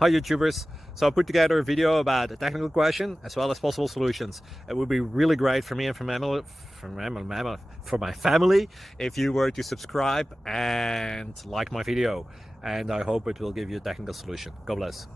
Hi YouTubers! So I put together a video about a technical question as well as possible solutions. It would be really great for me and for my family if you were to subscribe and like my video, and I hope it will give you a technical solution. God bless.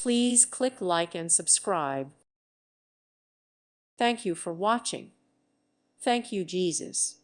Please click like and subscribe. Thank you for watching. Thank you, Jesus.